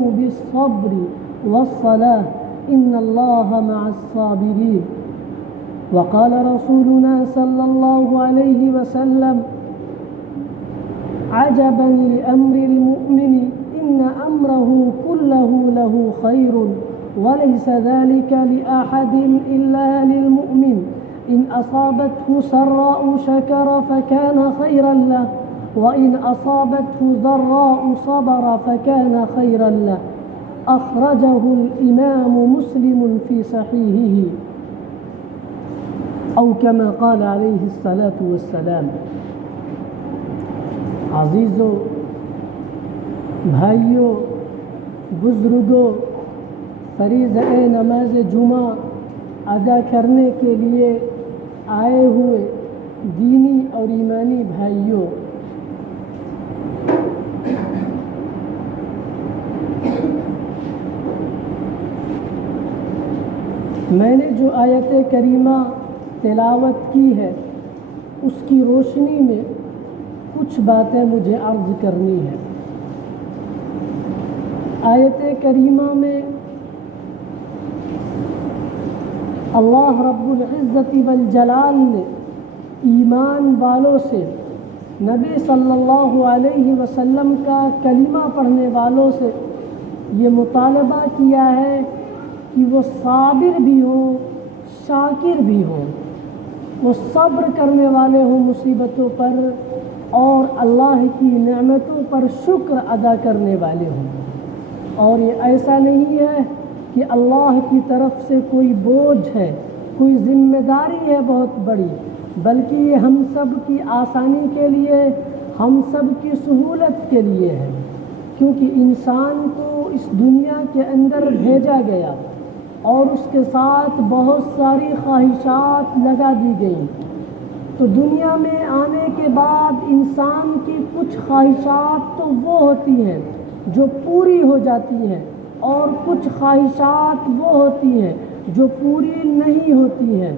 بالصبر والصلاة إن الله مع الصابرين. وقال رسولنا صلى الله عليه وسلم: عجبا لأمر المؤمن إن أمره كله له خير وليس ذلك لأحد إلا للمؤمن إن أصابته سراء شكر فكان خيرا له وإن أصابته ضراء صبر فكان خيرا له. أخرجه الإمام مسلم في صحيحه أو كما قال عليه الصلاة والسلام. عزیزو، بھائیو، بزرگوں، فریضہ نماز جمعہ ادا کرنے کے لیے آئے ہوئے دینی اور ایمانی بھائیوں، میں نے جو آیت کریمہ تلاوت کی ہے اس کی روشنی میں کچھ باتیں مجھے عرض کرنی ہے. آیت کریمہ میں اللہ رب العزت والجلال نے ایمان والوں سے، نبی صلی اللہ علیہ وسلم کا کلمہ پڑھنے والوں سے یہ مطالبہ کیا ہے کہ وہ صابر بھی ہوں، شاکر بھی ہوں، وہ صبر کرنے والے ہوں مصیبتوں پر اور اللہ کی نعمتوں پر شکر ادا کرنے والے ہوں. اور یہ ایسا نہیں ہے کہ اللہ کی طرف سے کوئی بوجھ ہے، کوئی ذمہ داری ہے بہت بڑی، بلکہ یہ ہم سب کی آسانی کے لیے، ہم سب کی سہولت کے لیے ہے. کیونکہ انسان کو اس دنیا کے اندر بھیجا گیا اور اس کے ساتھ بہت ساری خواہشات لگا دی گئی. تو دنیا میں آنے کے بعد انسان کی کچھ خواہشات تو وہ ہوتی ہیں جو پوری ہو جاتی ہیں اور کچھ خواہشات وہ ہوتی ہیں جو پوری نہیں ہوتی ہیں.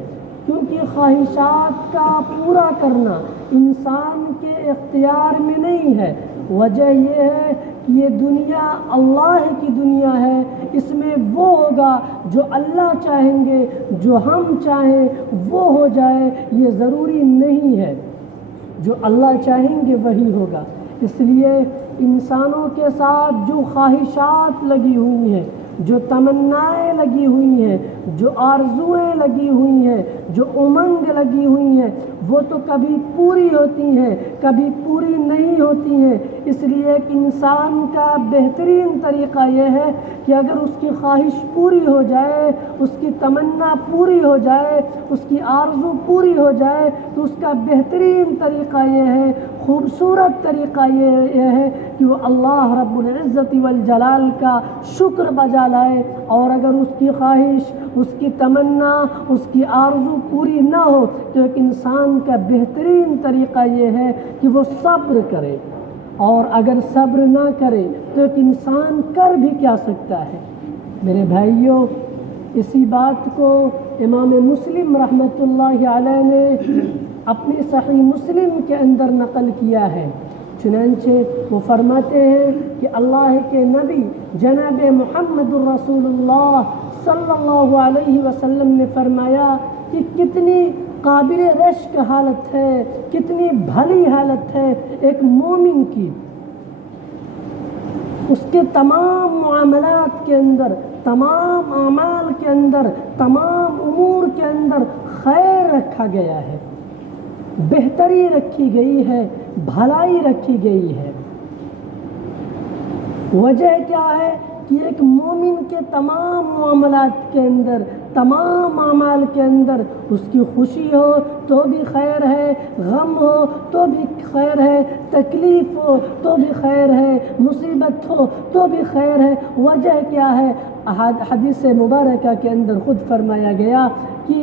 کیونکہ خواہشات کا پورا کرنا انسان کے اختیار میں نہیں ہے. وجہ یہ ہے کہ یہ دنیا اللہ کی دنیا ہے، اس میں وہ ہوگا جو اللہ چاہیں گے، جو ہم چاہیں وہ ہو جائے، یہ ضروری نہیں ہے. جو اللہ چاہیں گے وہی ہوگا. اس لیے انسانوں کے ساتھ جو خواہشات لگی ہوئی ہیں، جو تمنائیں لگی ہوئی ہیں، جو آرزوئیں لگی ہوئی ہیں، جو امنگ لگی ہوئی ہیں، وہ تو کبھی پوری ہوتی ہیں، کبھی پوری نہیں ہوتی ہیں. اس لیے کہ انسان کا بہترین طریقہ یہ ہے کہ اگر اس کی خواہش پوری ہو جائے، اس کی تمنا پوری ہو جائے، اس کی آرزو پوری ہو جائے، تو اس کا بہترین طریقہ یہ ہے، خوبصورت طریقہ یہ ہے کہ وہ اللہ رب العزت والجلال کا شکر بجا لائے. اور اگر اس کی خواہش، اس کی تمنا، اس کی آرزو پوری نہ ہو تو ایک انسان کا بہترین طریقہ یہ ہے کہ وہ صبر کرے. اور اگر صبر نہ کرے تو ایک انسان کر بھی کیا سکتا ہے؟ میرے بھائیوں، اسی بات کو امام مسلم رحمۃ اللہ علیہ نے اپنی صحیح مسلم کے اندر نقل کیا ہے. چنانچہ وہ فرماتے ہیں کہ اللہ کے نبی جناب محمد الرسول اللہ صلی اللہ علیہ وسلم نے فرمایا کہ کتنی قابل رشک حالت ہے، کتنی بھلی حالت ہے ایک مومن کی. اس کے تمام معاملات کے اندر، تمام اعمال کے اندر، تمام امور کے اندر خیر رکھا گیا ہے، بہتری رکھی گئی ہے، بھلائی رکھی گئی ہے. وجہ کیا ہے کہ ایک مومن کے تمام معاملات کے اندر، تمام اعمال کے اندر اس کی خوشی ہو تو بھی خیر ہے، غم ہو تو بھی خیر ہے، تکلیف ہو تو بھی خیر ہے، مصیبت ہو تو بھی خیر ہے. وجہ کیا ہے؟ حدیث مبارکہ کے اندر خود فرمایا گیا کہ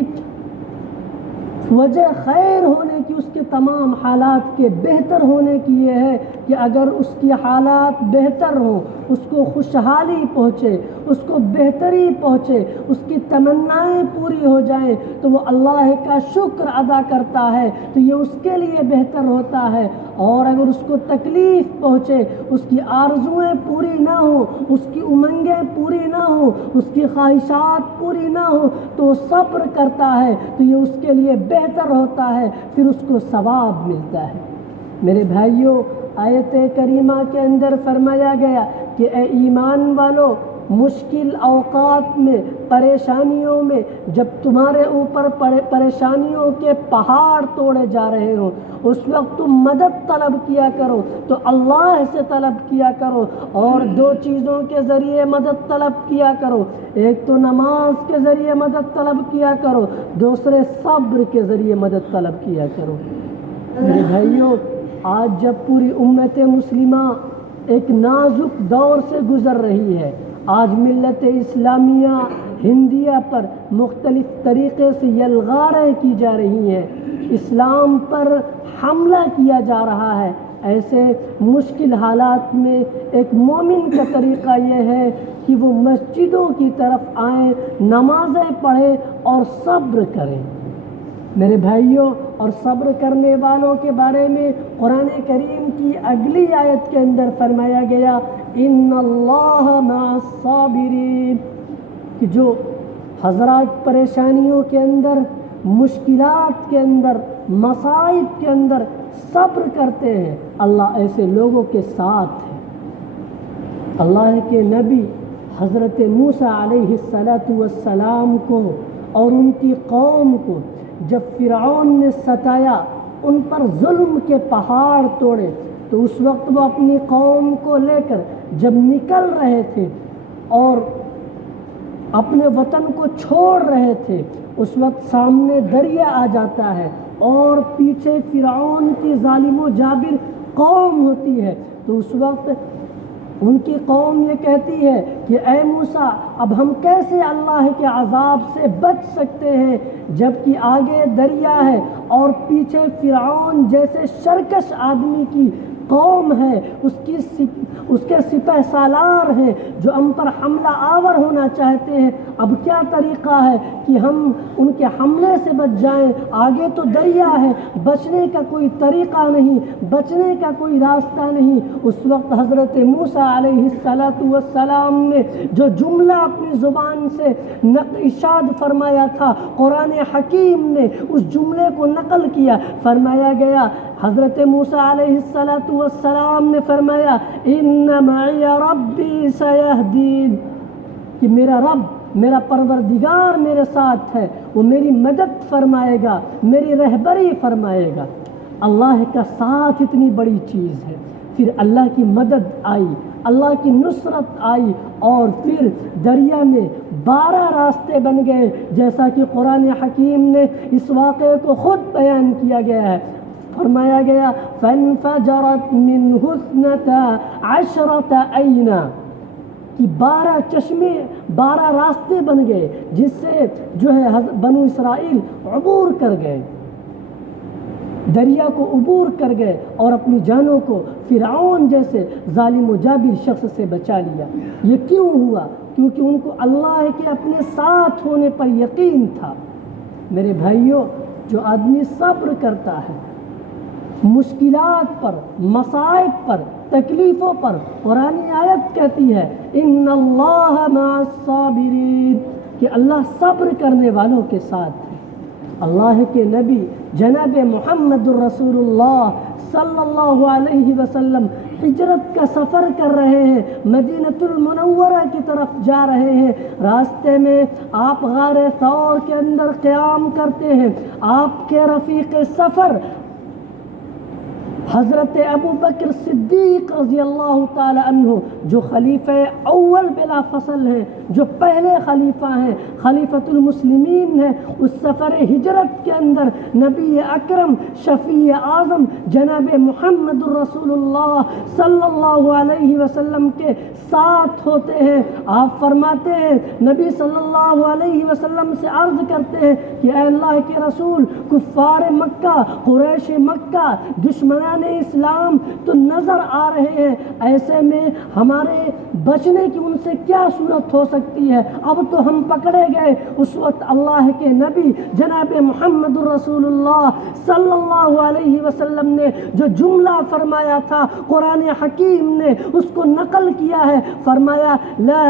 وجہ خیر ہونے کی اس کے تمام حالات کے بہتر ہونے کی یہ ہے کہ اگر اس کی حالات بہتر ہوں، اس کو خوشحالی پہنچے، اس کو بہتری پہنچے، اس کی تمنائیں پوری ہو جائیں تو وہ اللہ کا شکر ادا کرتا ہے، تو یہ اس کے لیے بہتر ہوتا ہے۔ اور اگر اس کو تکلیف پہنچے، اس کی آرزویں پوری نہ ہوں، اس کی امنگیں پوری نہ ہوں، اس کی خواہشات پوری نہ ہوں، تو وہ صبر کرتا ہے تو یہ اس کے لیے بہتر ہوتا ہے، پھر اس کو ثواب ملتا ہے۔ میرے بھائیوں، آیت کریمہ کے اندر فرمایا گیا کہ اے ایمان والو، مشکل اوقات میں، پریشانیوں میں، جب تمہارے اوپر پریشانیوں کے پہاڑ توڑے جا رہے ہوں، اس وقت تم مدد طلب کیا کرو تو اللہ سے طلب کیا کرو، اور دو چیزوں کے ذریعے مدد طلب کیا کرو، ایک تو نماز کے ذریعے مدد طلب کیا کرو، دوسرے صبر کے ذریعے مدد طلب کیا کرو۔ میرے بھائیوں، آج جب پوری امت مسلمہ ایک نازک دور سے گزر رہی ہے، آج ملت اسلامیہ ہندیہ پر مختلف طریقے سے یلغاریں کی جا رہی ہیں، اسلام پر حملہ کیا جا رہا ہے، ایسے مشکل حالات میں ایک مومن کا طریقہ یہ ہے کہ وہ مسجدوں کی طرف آئیں، نمازیں پڑھیں اور صبر کریں۔ میرے بھائیوں، اور صبر کرنے والوں کے بارے میں قرآن کریم کی اگلی آیت کے اندر فرمایا گیا ان اللہ مع الصابرین، کہ جو حضرات پریشانیوں کے اندر، مشکلات کے اندر، مصائب کے اندر صبر کرتے ہیں، اللہ ایسے لوگوں کے ساتھ ہے۔ اللہ کے نبی حضرت موسیٰ علیہ السلام کو اور ان کی قوم کو جب فرعون نے ستایا، ان پر ظلم کے پہاڑ توڑے، تو اس وقت وہ اپنی قوم کو لے کر جب نکل رہے تھے اور اپنے وطن کو چھوڑ رہے تھے، اس وقت سامنے دریا آ جاتا ہے اور پیچھے فرعون کی ظالم و جابر قوم ہوتی ہے، تو اس وقت ان کی قوم یہ کہتی ہے کہ اے موسیٰ، اب ہم کیسے اللہ کے عذاب سے بچ سکتے ہیں جبکہ آگے دریا ہے اور پیچھے فرعون جیسے سرکش آدمی کی قوم ہے، اس کے سپہ سالار ہیں جو ہم پر حملہ آور ہونا چاہتے ہیں، اب کیا طریقہ ہے کہ ہم ان کے حملے سے بچ جائیں؟ آگے تو دریا ہے، بچنے کا کوئی طریقہ نہیں، بچنے کا کوئی راستہ نہیں۔ اس وقت حضرت موسیٰ علیہ السلام نے جو جملہ اپنی زبان سے ارشاد فرمایا تھا، قرآن حکیم نے اس جملے کو نقل کیا، فرمایا گیا حضرت موسیٰ علیہ السلام نے فرمایا ان معی ربی سیہدین، کہ میرا رب، میرا پروردگار میرے ساتھ ہے، وہ میری مدد فرمائے گا، میری رہبری فرمائے گا۔ اللہ کا ساتھ اتنی بڑی چیز ہے، پھر اللہ کی مدد آئی، اللہ کی نصرت آئی، اور پھر دریا میں 12 راستے بن گئے، جیسا کہ قرآن حکیم نے اس واقعے کو خود بیان کیا گیا ہے۔ فرمایا گیا فَانْفَجَرَتْ مِنْهُ 12 عَيْنًا، کہ 12 چشمے، 12 راستے بن گئے جس سے جو ہے بنو اسرائیل عبور کر گئے، دریا کو عبور کر گئے اور اپنی جانوں کو فرعون جیسے ظالم و جابر شخص سے بچا لیا۔ یہ کیوں ہوا؟ کیونکہ ان کو اللہ کے اپنے ساتھ ہونے پر یقین تھا۔ میرے بھائیوں، جو آدمی صبر کرتا ہے مشکلات پر، مصائب پر، تکلیفوں پر، قرآن آیت کہتی ہے ان اللہ مع الصابرین، کہ اللہ صبر کرنے والوں کے ساتھ ہے۔ اللہ کے نبی جناب محمد الرسول اللہ صلی اللہ علیہ وسلم ہجرت کا سفر کر رہے ہیں، مدینۃ المنورہ کی طرف جا رہے ہیں، راستے میں آپ غار ثور کے اندر قیام کرتے ہیں، آپ کے رفیق سفر حضرت ابو بکر صدیق رضی اللہ تعالی عنہ جو خلیفہ اول بلا فصل ہیں، جو پہلے خلیفہ ہیں، خلیفۃ المسلمین ہیں، اس سفر ہجرت کے اندر نبی اکرم شفیع اعظم جناب محمد الرسول اللہ صلی اللہ علیہ وسلم کے ساتھ ہوتے ہیں۔ آپ فرماتے ہیں، نبی صلی اللہ علیہ وسلم سے عرض کرتے ہیں کہ اے اللہ کے رسول، کفار مکہ، قریش مکہ، دشمنان اسلام تو نظر آ رہے ہیں، ایسے میں ہمارے بچنے کی ان سے کیا صورت ہو سکتی ہے؟ اب تو ہم پکڑے گئے۔ اس وقت اللہ کے نبی جناب محمد الرسول اللہ صلی اللہ علیہ وسلم نے جو جملہ فرمایا تھا، قرآن حکیم نے اس کو نقل کیا ہے، فرمایا لا